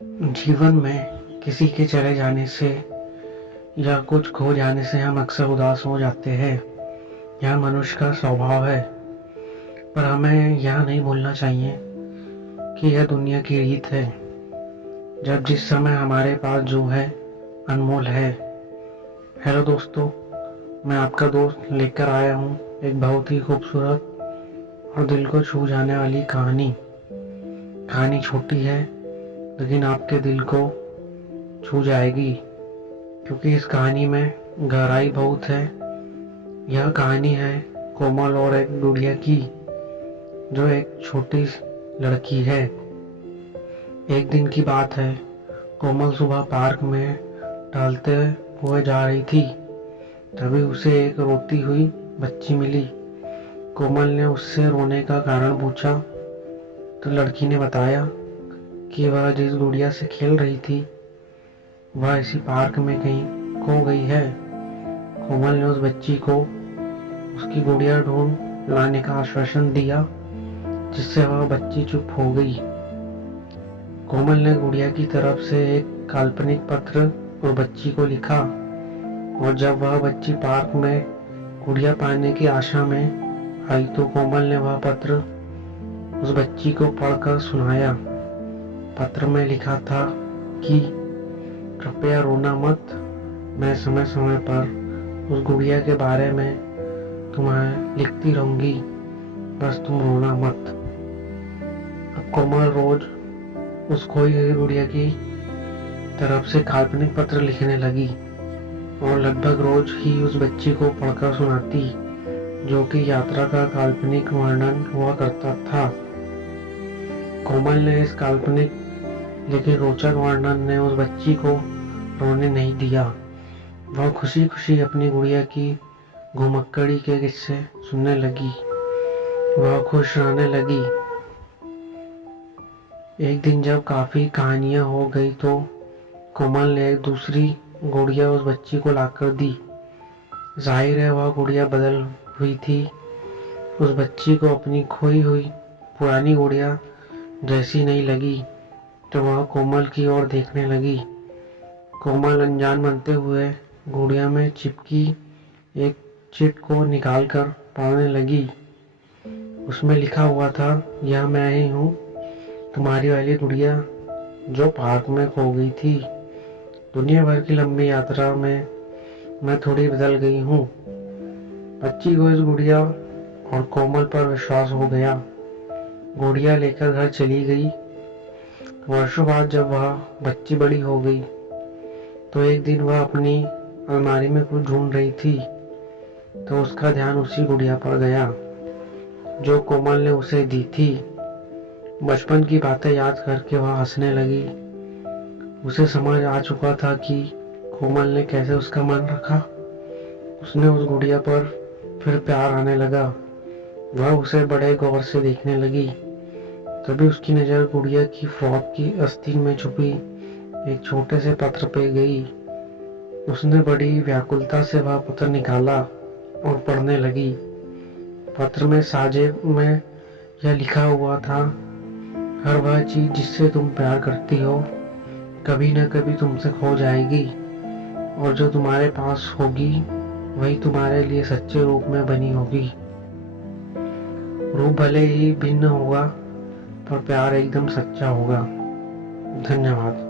जीवन में किसी के चले जाने से या कुछ खो जाने से हम अक्सर उदास हो जाते हैं। यह मनुष्य का स्वभाव है। पर हमें यह नहीं भूलना चाहिए कि यह दुनिया की रीत है। जब जिस समय हमारे पास जो है अनमोल है। हेलो दोस्तों, मैं आपका दोस्त लेकर आया हूँ एक बहुत ही खूबसूरत और दिल को छू जाने वाली कहानी। कहानी छोटी है लेकिन आपके दिल को छू जाएगी, क्योंकि इस कहानी में गहराई बहुत है। यह कहानी है कोमल और एक गुड़िया की, जो एक छोटी लड़की है। एक दिन की बात है, कोमल सुबह पार्क में टहलते हुए जा रही थी। तभी उसे एक रोती हुई बच्ची मिली। कोमल ने उससे रोने का कारण पूछा तो लड़की ने बताया कि वह जिस गुड़िया से खेल रही थी वह इसी पार्क में कहीं खो गई है। कोमल ने उस बच्ची को उसकी गुड़िया ढूंढ लाने का आश्वासन दिया, जिससे वह बच्ची चुप हो गई। कोमल ने गुड़िया की तरफ से एक काल्पनिक पत्र और बच्ची को लिखा, और जब वह बच्ची पार्क में गुड़िया पाने की आशा में आई तो कोमल ने वह पत्र उस बच्ची को पढ़कर सुनाया। पत्र में लिखा था कि कृपया रोना मत, मैं समय समय पर उस गुड़िया के बारे में तुम्हें लिखती रहूंगी, बस तुम रोना मत। अब कोमल रोज उस खोई हुई गुड़िया की तरफ से काल्पनिक पत्र लिखने लगी और लगभग रोज ही उस बच्ची को पढ़कर सुनाती, जो कि यात्रा का काल्पनिक वर्णन हुआ करता था। कोमल ने इस काल्पनिक लेकिन रोचक वर्णन ने उस बच्ची को रोने नहीं दिया। वह खुशी खुशी अपनी गुड़िया की घुमक्कड़ी के किस्से सुनने लगी। वह खुश रहने लगी। एक दिन जब काफी कहानियां हो गई तो कोमल ने एक दूसरी गुड़िया उस बच्ची को लाकर दी। जाहिर है वह गुड़िया बदल हुई थी। उस बच्ची को अपनी खोई हुई पुरानी गुड़िया जैसी नहीं लगी, तो वह कोमल की ओर देखने लगी। कोमल अनजान बनते हुए गुड़िया में चिपकी एक चिट को निकालकर पढ़ने लगी। उसमें लिखा हुआ था, यह मैं ही हूँ, तुम्हारी वाली गुड़िया जो पार्क में खो गई थी। दुनिया भर की लंबी यात्रा में मैं थोड़ी बदल गई हूँ। बच्ची को इस गुड़िया और कोमल पर विश्वास हो गया। गुड़िया लेकर घर चली गई। वर्षों बाद जब वह बच्ची बड़ी हो गई तो एक दिन वह अपनी अलमारी में कुछ ढूंढ रही थी, तो उसका ध्यान उसी गुड़िया पर गया जो कोमल ने उसे दी थी। बचपन की बातें याद करके वह हंसने लगी। उसे समझ आ चुका था कि कोमल ने कैसे उसका मन रखा। उसने उस गुड़िया पर फिर प्यार आने लगा। वह उसे बड़े गौर से देखने लगी। तभी उसकी नजर गुड़िया की फ्रॉक की आस्तीन में छुपी एक छोटे से पत्र पे गई। उसने बड़ी व्याकुलता से वह पत्र निकाला और पढ़ने लगी। पत्र में साजे में यह लिखा हुआ था, हर वह चीज जिससे तुम प्यार करती हो कभी न कभी तुमसे खो जाएगी, और जो तुम्हारे पास होगी वही तुम्हारे लिए सच्चे रूप में बनी होगी। रूप भले ही भिन्न होगा पर प्यार एकदम सच्चा होगा। धन्यवाद।